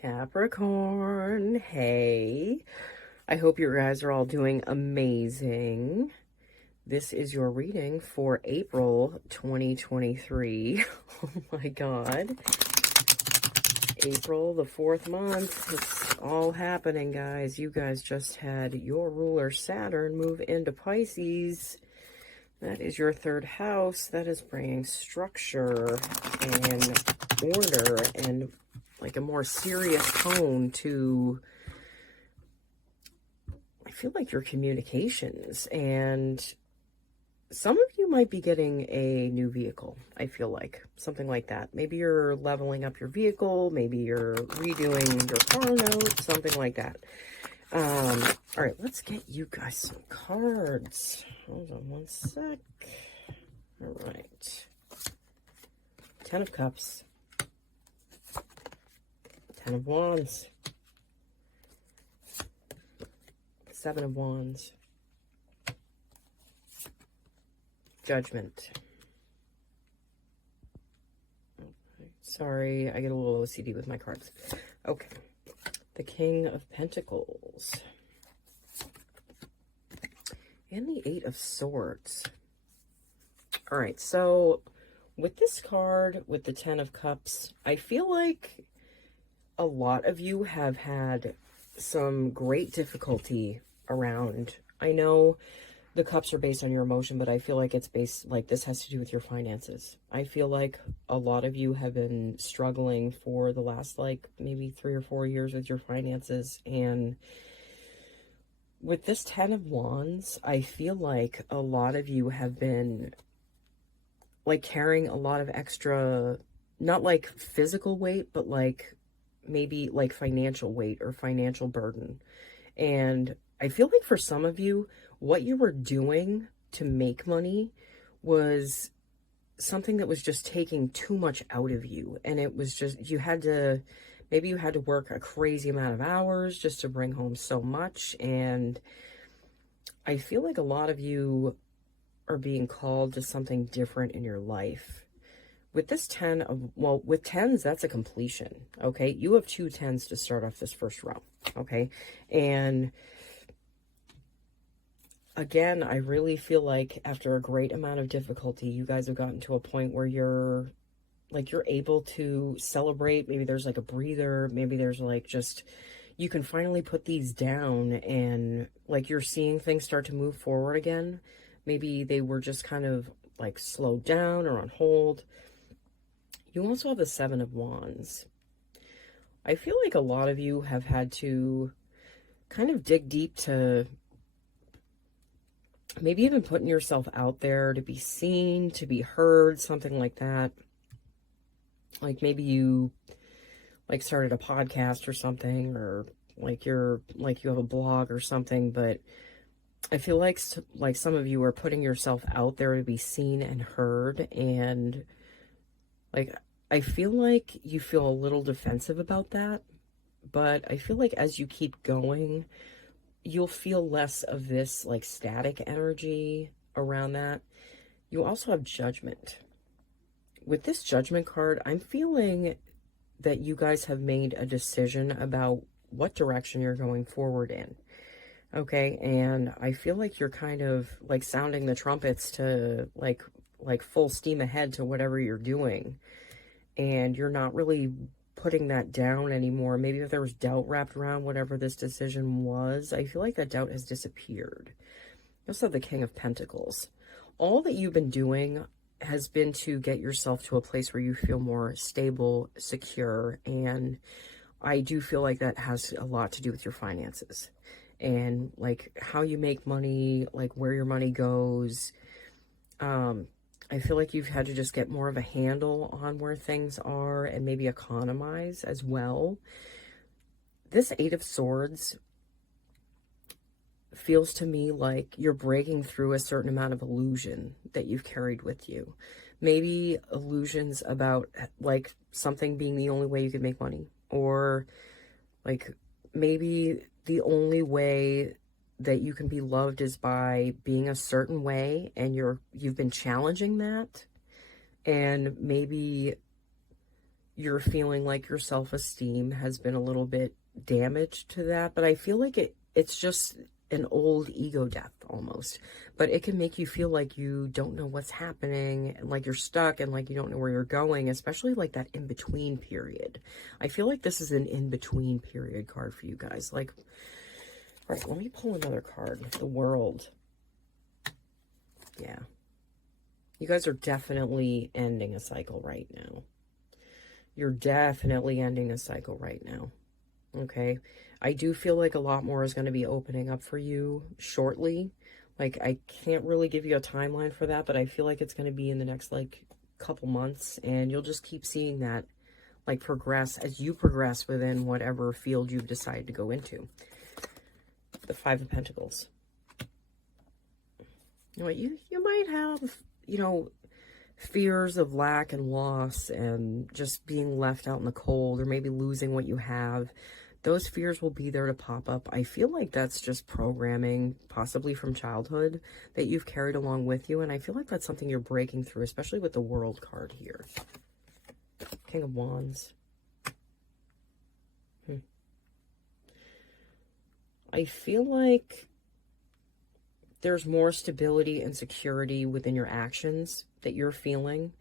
Capricorn, hey. I hope you guys are all doing amazing. This is your reading for April 2023. Oh my God. April, the 4th month. It's all happening, guys. You guys just had your ruler Saturn move into Pisces. That is your 3rd house. That is bringing structure and order and like a more serious tone to, I feel like, your communications. And some of you might be getting a new vehicle. I feel like something like that. Maybe you're leveling up your vehicle. Maybe you're redoing your car note, something like that. All right, let's get you guys some cards. Hold on one sec. All right. 10 of Cups. 10 of Wands. 7 of Wands. Judgment. Okay. Sorry, I get a little OCD with my cards. Okay. The King of Pentacles. And the 8 of Swords. All right, so with this card, with the 10 of Cups, I feel like a lot of you have had some great difficulty around. I know the cups are based on your emotion, but I feel like it's based, like, this has to do with your finances. I feel like a lot of you have been struggling for the last, like, maybe 3 or 4 years with your finances. And with this 10 of Wands, I feel like a lot of you have been, like, carrying a lot of extra, not like physical weight, but like maybe like financial weight or financial burden. And I feel like for some of you, what you were doing to make money was something that was just taking too much out of you. And it was just, you had to, maybe you had to work a crazy amount of hours just to bring home so much. And I feel like a lot of you are being called to something different in your life. With this 10 of, well, with 10s, that's a completion, okay? You have 2 10s to start off this first row, okay? And again, I really feel like after a great amount of difficulty, you guys have gotten to a point where you're, like, you're able to celebrate. Maybe there's like a breather. Maybe there's like just, you can finally put these down and like you're seeing things start to move forward again. Maybe they were just kind of like slowed down or on hold. You also have the 7 of Wands. I feel like a lot of you have had to kind of dig deep to maybe even putting yourself out there to be seen, to be heard, something like that. Like maybe you like started a podcast or something, or like you're like you have a blog or something, but I feel like some of you are putting yourself out there to be seen and heard. And like, I feel like you feel a little defensive about that, but I feel like as you keep going, you'll feel less of this like static energy around that. You also have Judgment. With this Judgment card, I'm feeling that you guys have made a decision about what direction you're going forward in. Okay, and I feel like you're kind of like sounding the trumpets to like full steam ahead to whatever you're doing. And you're not really putting that down anymore. Maybe if there was doubt wrapped around whatever this decision was, I feel like that doubt has disappeared. You also have the King of Pentacles. All that you've been doing has been to get yourself to a place where you feel more stable, secure, and I do feel like that has a lot to do with your finances and like how you make money, like where your money goes. I feel like you've had to just get more of a handle on where things are and maybe economize as well. This 8 of Swords feels to me like you're breaking through a certain amount of illusion that you've carried with you. Maybe illusions about like something being the only way you can make money, or like maybe the only way that you can be loved is by being a certain way, and you've been challenging that. And maybe you're feeling like your self-esteem has been a little bit damaged to that, but I feel like it's just an old ego death almost. But it can make you feel like you don't know what's happening, and like you're stuck, and like you don't know where you're going, especially like that in-between period. I feel like this is an in-between period card for you guys. Like, all right, let me pull another card. The World. Yeah. You guys are definitely ending a cycle right now. You're definitely ending a cycle right now. Okay. I do feel like a lot more is going to be opening up for you shortly. Like, I can't really give you a timeline for that, but I feel like it's going to be in the next, like, couple months. And you'll just keep seeing that, like, progress as you progress within whatever field you've decided to go into. The Five of Pentacles. You know what? You might have, you know, fears of lack and loss and just being left out in the cold, or maybe losing what you have. Those fears will be there to pop up. I feel like that's just programming, possibly from childhood, that you've carried along with you. And I feel like that's something you're breaking through, especially with the World card here. King of Wands. I feel like there's more stability and security within your actions that you're feeling.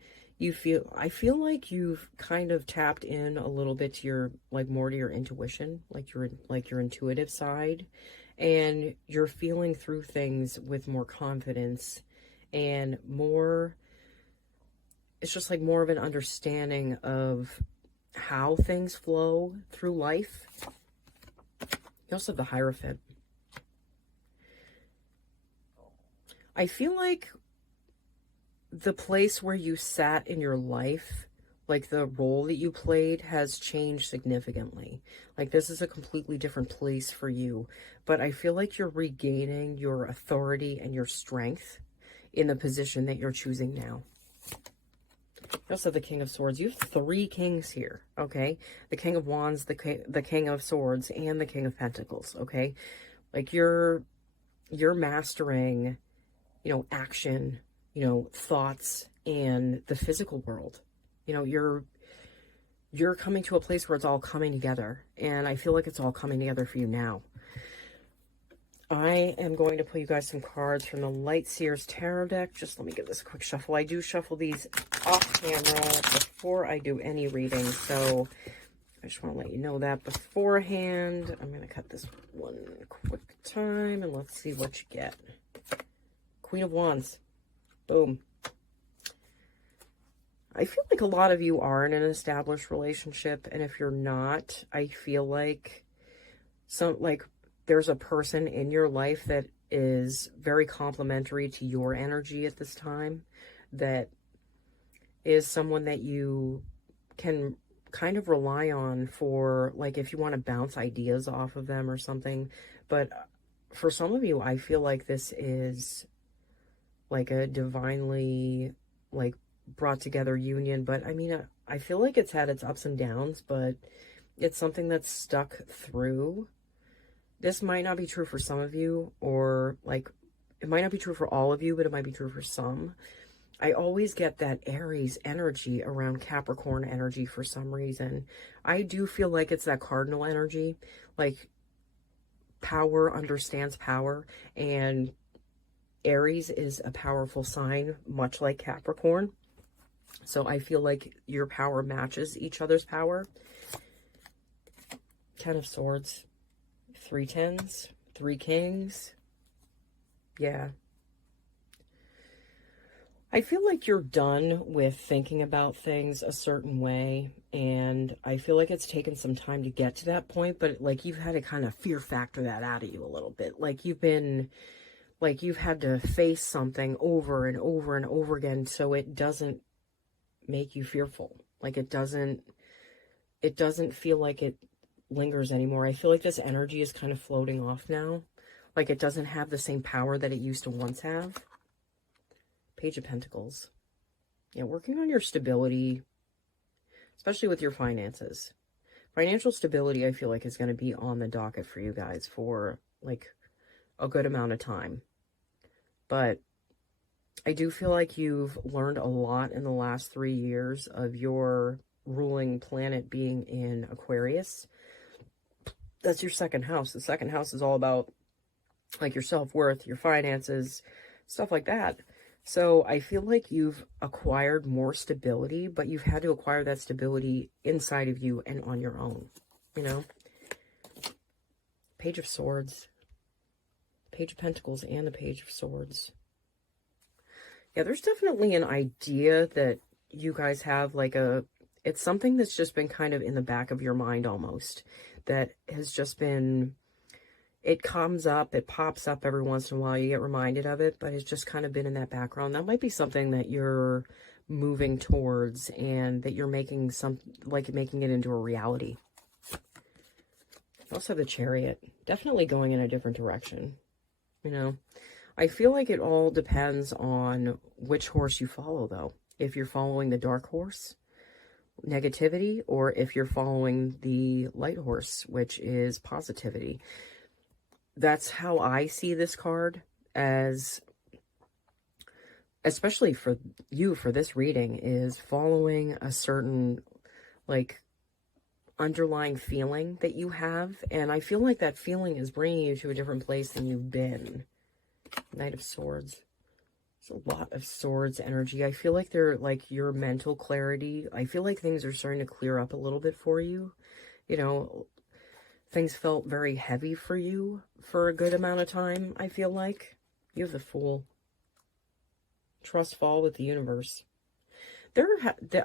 I feel like you've kind of tapped in a little bit to your, like, more to your intuition, like your intuitive side, and you're feeling through things with more confidence and more, it's just like more of an understanding of how things flow through life. You also have the Hierophant. I feel like the place where you sat in your life, like the role that you played, has changed significantly. Like, this is a completely different place for you, but I feel like you're regaining your authority and your strength in the position that you're choosing now. You also have the King of Swords. You have three kings here, okay? The King of Wands, the King of Swords, and the King of Pentacles, okay? Like, you're mastering, you know, action, you know, thoughts, and the physical world. You know, you're coming to a place where it's all coming together, and I feel like it's all coming together for you now. I am going to pull you guys some cards from the Light Seers Tarot deck. Just let me give this a quick shuffle. I do shuffle these off camera before I do any reading, so I just want to let you know that beforehand. I'm going to cut this one quick time, and let's see what you get. Queen of Wands. Boom. I feel like a lot of you are in an established relationship, and if you're not, I feel like there's a person in your life that is very complementary to your energy at this time, that is someone that you can kind of rely on for, like, if you want to bounce ideas off of them or something. But for some of you, I feel like this is like a divinely, like, brought together union. But I mean, I feel like it's had its ups and downs, but it's something that's stuck through. This might not be true for some of you, or like, it might not be true for all of you, but it might be true for some. I always get that Aries energy around Capricorn energy for some reason. I do feel like it's that cardinal energy, like power understands power, and Aries is a powerful sign, much like Capricorn. So I feel like your power matches each other's power. Ten of Swords. 3 tens, 3 kings. Yeah. I feel like you're done with thinking about things a certain way, and I feel like it's taken some time to get to that point, but like you've had to kind of fear factor that out of you a little bit. Like you've had to face something over and over and over again, so it doesn't make you fearful. Like it doesn't feel like it lingers anymore. I feel like this energy is kind of floating off now. Like it doesn't have the same power that it used to once have. Page of Pentacles. Yeah, working on your stability, especially with your finances. Financial stability, I feel like, is going to be on the docket for you guys for like a good amount of time. But I do feel like you've learned a lot in the last 3 years of your ruling planet being in Aquarius. That's your second house. The second house is all about like your self-worth, your finances, stuff like that. So I feel like you've acquired more stability, but you've had to acquire that stability inside of you and on your own, you know? Page of Swords, Page of Pentacles, and the Page of Swords. Yeah, there's definitely an idea that you guys have like it's something that's just been kind of in the back of your mind almost, that has just been, it comes up, it pops up every once in a while, you get reminded of it, but it's just kind of been in that background. That might be something that you're moving towards and that you're making making it into a reality. Also the Chariot, definitely going in a different direction, you know. I feel like it all depends on which horse you follow, though. If you're following the dark horse, negativity, or if you're following the light horse, which is positivity. That's how I see this card, as especially for you for this reading, is following a certain like underlying feeling that you have. And I feel like that feeling is bringing you to a different place than you've been. Knight of Swords. There's a lot of swords energy. I feel like they're like your mental clarity. I feel like things are starting to clear up a little bit for you. You know, things felt very heavy for you for a good amount of time, I feel like. You have the Fool. Trust fall with the universe.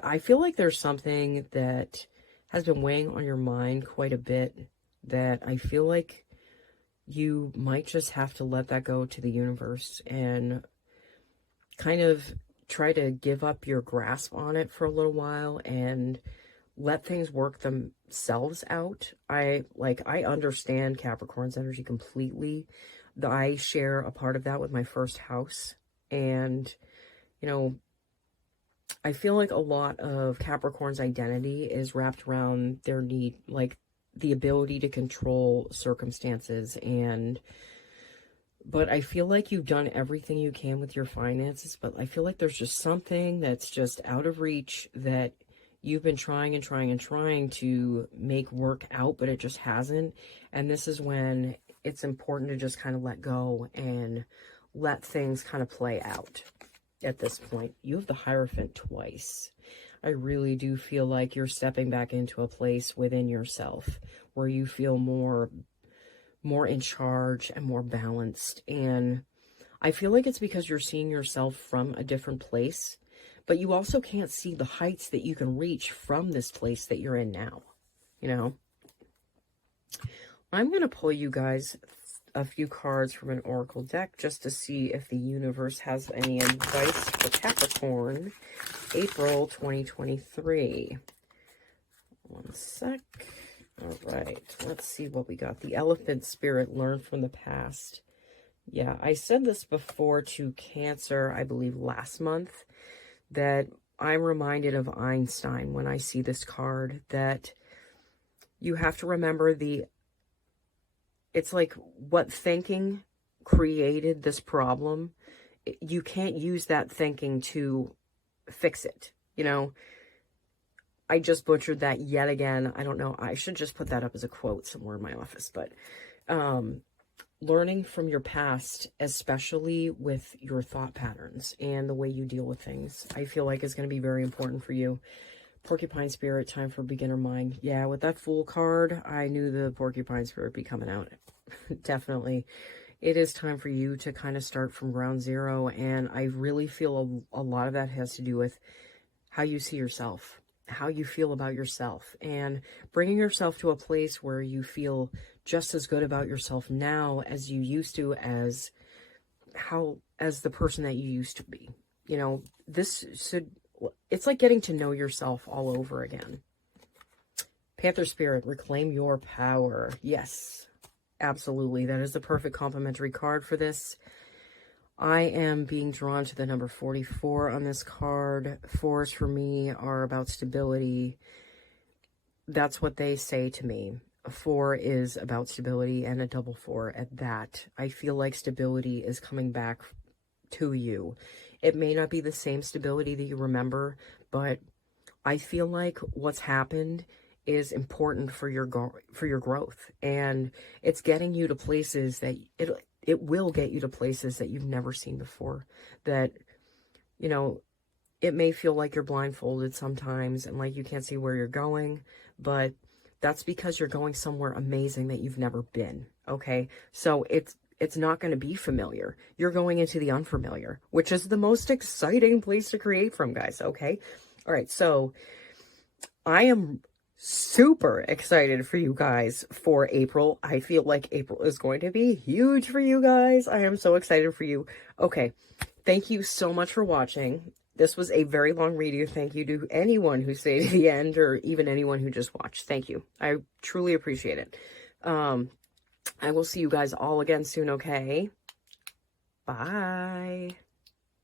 I feel like there's something that has been weighing on your mind quite a bit that I feel like you might just have to let that go to the universe and kind of try to give up your grasp on it for a little while and let things work themselves out. I understand Capricorn's energy completely. I share a part of that with my first house. And, you know, I feel like a lot of Capricorn's identity is wrapped around their need, like the ability to control circumstances. But I feel like you've done everything you can with your finances, but I feel like there's just something that's just out of reach that you've been trying and trying and trying to make work out, but it just hasn't. And this is when it's important to just kind of let go and let things kind of play out at this point. You have the Hierophant twice. I really do feel like you're stepping back into a place within yourself where you feel more in charge and more balanced. And I feel like it's because you're seeing yourself from a different place, but you also can't see the heights that you can reach from this place that you're in now, you know. I'm going to pull you guys a few cards from an oracle deck just to see if the universe has any advice for Capricorn, April 2023. One sec. All right, let's see what we got. The Elephant Spirit, learn from the past. Yeah, I said this before to Cancer, I believe last month, that I'm reminded of Einstein when I see this card, that you have to remember it's like what thinking created this problem. You can't use that thinking to fix it, you know. I just butchered that yet again. I don't know. I should just put that up as a quote somewhere in my office. But learning from your past, especially with your thought patterns and the way you deal with things, I feel like is going to be very important for you. Porcupine Spirit, time for beginner mind. Yeah, with that Fool card, I knew the Porcupine Spirit be coming out. Definitely. It is time for you to kind of start from ground zero. And I really feel a lot of that has to do with how you see yourself, how you feel about yourself, and bringing yourself to a place where you feel just as good about yourself now as you used to, as the person that you used to be. You know, it's like getting to know yourself all over again. Panther Spirit, reclaim your power. Yes, absolutely. That is the perfect complementary card for this. I am being drawn to the number 44 on this card. Fours for me are about stability. That's what they say to me. A 4 is about stability, and a double 4 at that. I feel like stability is coming back to you. It may not be the same stability that you remember, but I feel like what's happened is important for your growth, and it's getting you to places that it will get you to places that you've never seen before. That, you know, it may feel like you're blindfolded sometimes and like you can't see where you're going, but that's because you're going somewhere amazing that you've never been. Okay, so it's not going to be familiar. You're going into the unfamiliar, which is the most exciting place to create from, guys. Okay, all right, so I am super excited for you guys for April. I feel like April is going to be huge for you guys. I am so excited for you. Okay, thank you so much for watching. This was a very long review. Thank you to anyone who stayed to the end, or even anyone who just watched. Thank you. I truly appreciate it. I will see you guys all again soon, okay? Bye.